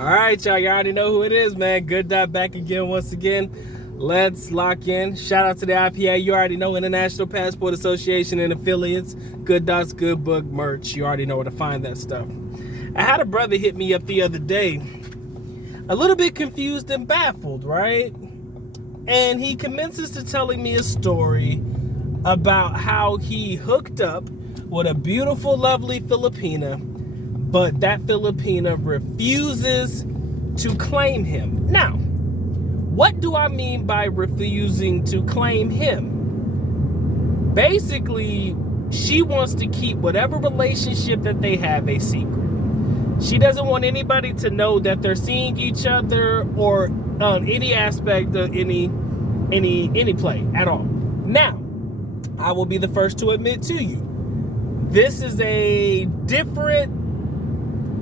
All right, y'all. You already know who it is, man. Good Dot back again once again. Let's lock in. Shout out to the IPA. You already know, International Passport Association and affiliates. Good Dot's Good Book merch. You already know where to find that stuff. I had a brother hit me up the other day, a little bit confused and baffled, right? And he commences to telling me a story about how he hooked up with a beautiful, lovely Filipina, but that Filipina refuses to claim him. Now, what do I mean by refusing to claim him? Basically, she wants to keep whatever relationship that they have a secret. She doesn't want anybody to know that they're seeing each other or any aspect of any play at all. Now, I will be the first to admit to you, this is a different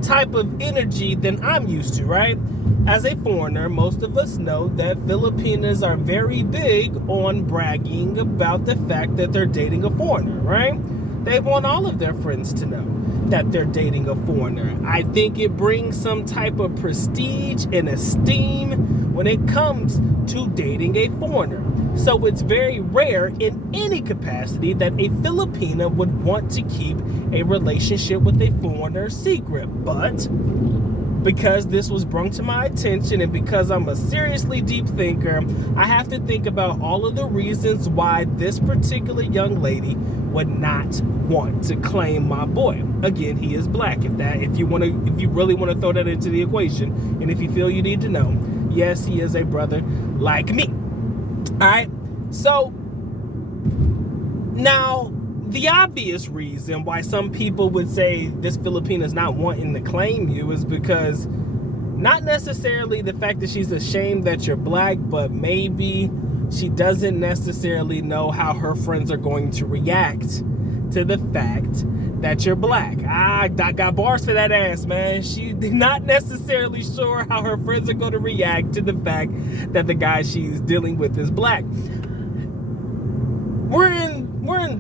type of energy than I'm used to, right? As a foreigner, most of us know that Filipinas are very big on bragging about the fact that they're dating a foreigner, right? They want all of their friends to know that they're dating a foreigner. I think it brings some type of prestige and esteem when it comes to dating a foreigner. So it's very rare in any capacity that a Filipina would want to keep a relationship with a foreigner secret. But because this was brought to my attention and because I'm a seriously deep thinker, I have to think about all of the reasons why this particular young lady would not want to claim my boy. Again, he is black. If you really want to throw that into the equation, and if you feel you need to know, yes, he is a brother like me. All right. So now, the obvious reason why some people would say this Filipina is not wanting to claim you is because not necessarily the fact that she's ashamed that you're black, but maybe she doesn't necessarily know how her friends are going to react to the fact that you're black. I got bars for that ass, man. She's not necessarily sure how her friends are going to react to the fact that the guy she's dealing with is black. We're in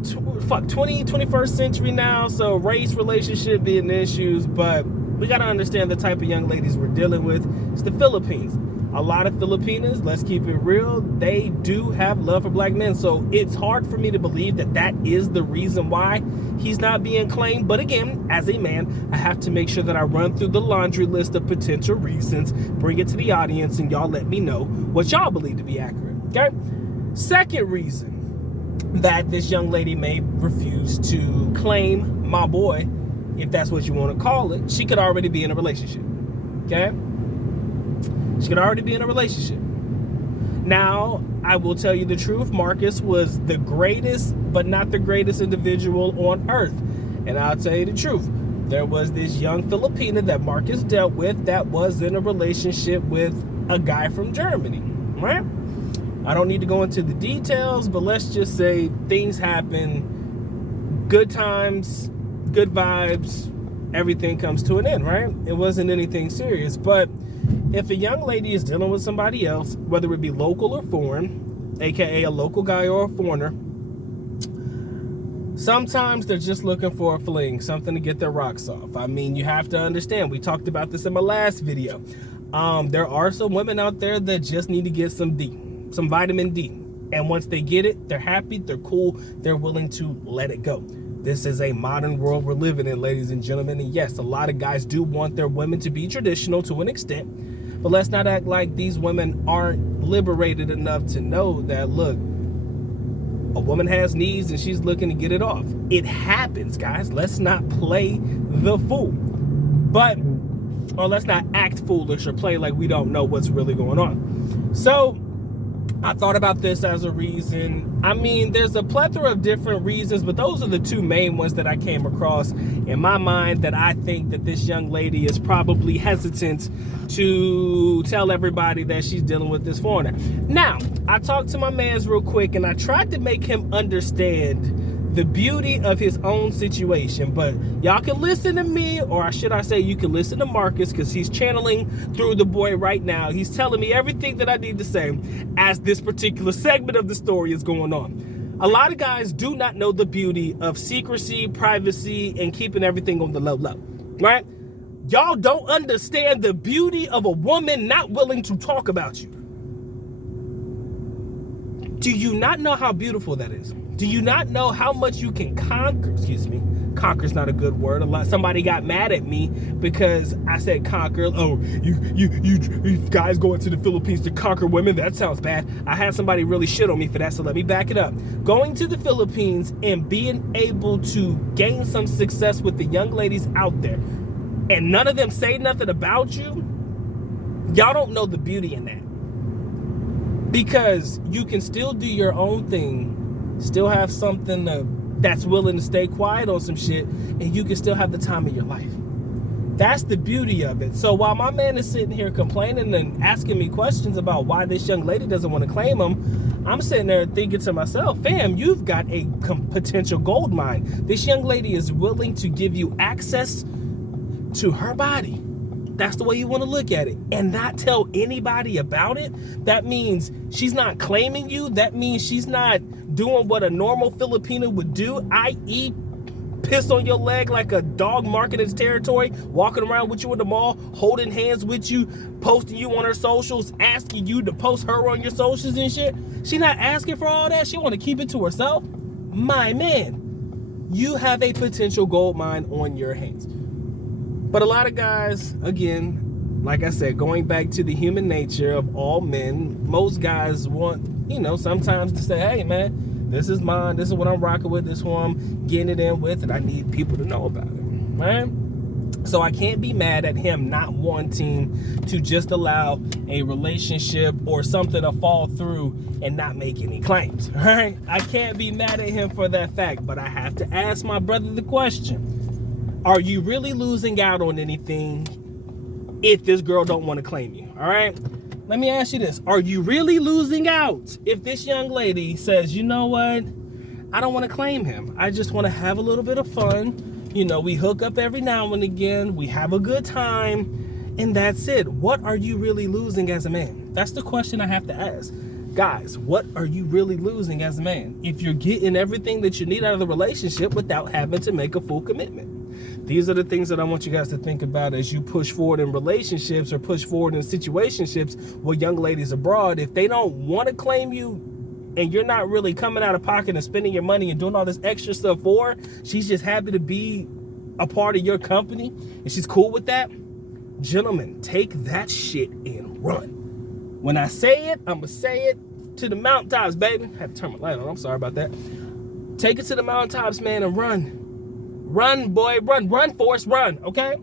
21st century now, so race, relationship being issues, but we got to understand the type of young ladies we're dealing with. It's the Philippines. A lot of Filipinas, let's keep it real, they do have love for black men, so it's hard for me to believe that that is the reason why he's not being claimed. But again, as a man, I have to make sure that I run through the laundry list of potential reasons, bring it to the audience, and y'all let me know what y'all believe to be accurate, okay? Second reason that this young lady may refuse to claim my boy, if that's what you want to call it, she could already be in a relationship, okay? She could already be in a relationship. Now, I will tell you the truth, Marcus was the greatest, but not the greatest individual on earth. And I'll tell you the truth. There was this young Filipina that Marcus dealt with that was in a relationship with a guy from Germany, right? I don't need to go into the details, but let's just say things happen, good times, good vibes, everything comes to an end, right? It wasn't anything serious, but if a young lady is dealing with somebody else, whether it be local or foreign, aka a local guy or a foreigner, sometimes they're just looking for a fling, something to get their rocks off. I mean, you have to understand, we talked about this in my last video. There are some women out there that just need to get some D, some vitamin D. And once they get it, they're happy, they're cool, they're willing to let it go. This is a modern world we're living in, ladies and gentlemen. And yes, a lot of guys do want their women to be traditional to an extent. But let's not act like these women aren't liberated enough to know that, look, a woman has needs and she's looking to get it off. It happens, guys. Let's not play the fool. Or let's not act foolish or play like we don't know what's really going on. So I thought about this as a reason. I mean, there's a plethora of different reasons, but those are the two main ones that I came across in my mind that I think that this young lady is probably hesitant to tell everybody that she's dealing with this foreigner. Now, I talked to my mans real quick and I tried to make him understand the beauty of his own situation, but y'all can listen to me, or should I say you can listen to Marcus, because he's channeling through the boy right now. He's telling me everything that I need to say as this particular segment of the story is going on. A lot of guys do not know the beauty of secrecy, privacy, and keeping everything on the low, right? Y'all don't understand the beauty of a woman not willing to talk about you. Do you not know how beautiful that is? Do you not know how much you can conquer? Excuse me. Conquer's not a good word. Somebody got mad at me because I said conquer. Oh, you guys going to the Philippines to conquer women? That sounds bad. I had somebody really shit on me for that, so let me back it up. Going to the Philippines and being able to gain some success with the young ladies out there, and none of them say nothing about you, y'all don't know the beauty in that. Because you can still do your own thing, still have something that's willing to stay quiet on some shit, and you can still have the time of your life. That's the beauty of it. So while my man is sitting here complaining and asking me questions about why this young lady doesn't want to claim him, I'm sitting there thinking to myself, fam, you've got a potential gold mine. This young lady is willing to give you access to her body. That's the way you want to look at it, and not tell anybody about it. That means she's not claiming you. That means she's not doing what a normal Filipina would do, i.e. piss on your leg like a dog marking its territory, walking around with you in the mall, holding hands with you, posting you on her socials, asking you to post her on your socials and shit. She's not asking for all that. She want to keep it to herself. My man, you have a potential gold mine on your hands. But a lot of guys, again, like I said, going back to the human nature of all men, most guys want, sometimes to say, hey, man, this is mine. This is what I'm rocking with. This is who I'm getting it in with, and I need people to know about it, right? So I can't be mad at him not wanting to just allow a relationship or something to fall through and not make any claims, right? I can't be mad at him for that fact, but I have to ask my brother the question. Are you really losing out on anything if this girl don't want to claim you? All right? Let me ask you this. Are you really losing out if this young lady says, you know what? I don't want to claim him. I just want to have a little bit of fun. We hook up every now and again. We have a good time. And that's it. What are you really losing as a man? That's the question I have to ask. Guys, what are you really losing as a man if you're getting everything that you need out of the relationship without having to make a full commitment? These are the things that I want you guys to think about as you push forward in relationships or push forward in situationships with young ladies abroad. If they don't want to claim you and you're not really coming out of pocket and spending your money and doing all this extra stuff for her, she's just happy to be a part of your company and she's cool with that, gentlemen, take that shit and run. When I say it, I'm going to say it to the mountaintops, baby. I had to turn my light on. I'm sorry about that. Take it to the mountaintops, man, and run. Run, boy, run, Forrest, run, okay?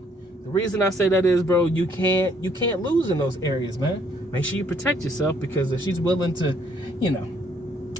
The reason I say that is, bro, you can't lose in those areas, man. Make sure you protect yourself, because if she's willing to,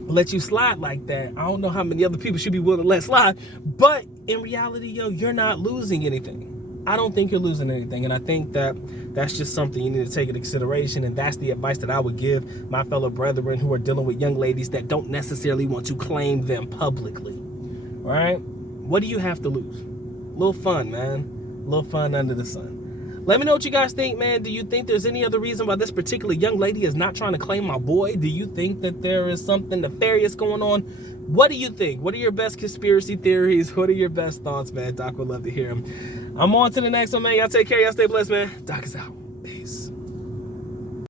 let you slide like that, I don't know how many other people should be willing to let slide, but in reality, you're not losing anything. I don't think you're losing anything, and I think that's just something you need to take into consideration, and that's the advice that I would give my fellow brethren who are dealing with young ladies that don't necessarily want to claim them publicly, right? What do you have to lose? A little fun, man. A little fun under the sun. Let me know what you guys think, man. Do you think there's any other reason why this particular young lady is not trying to claim my boy? Do you think that there is something nefarious going on? What do you think? What are your best conspiracy theories? What are your best thoughts, man? Doc would love to hear them. I'm on to the next one, man. Y'all take care. Y'all stay blessed, man. Doc is out.